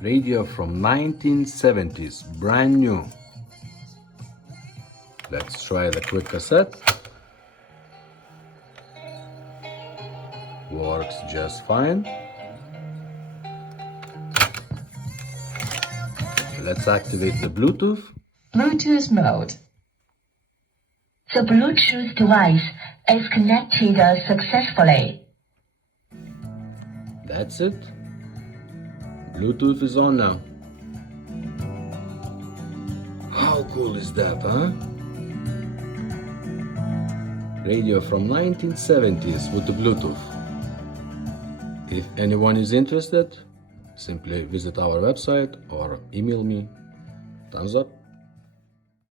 Radio from 1970s, brand new. Let's try the quick cassette. Works just fine. Let's activate the Bluetooth. Bluetooth mode. The Bluetooth device is connected successfully. That's it. Bluetooth is on now. How cool is that, huh? Radio from 1970s with the Bluetooth. If anyone is interested, simply visit our website or email me. Thumbs up.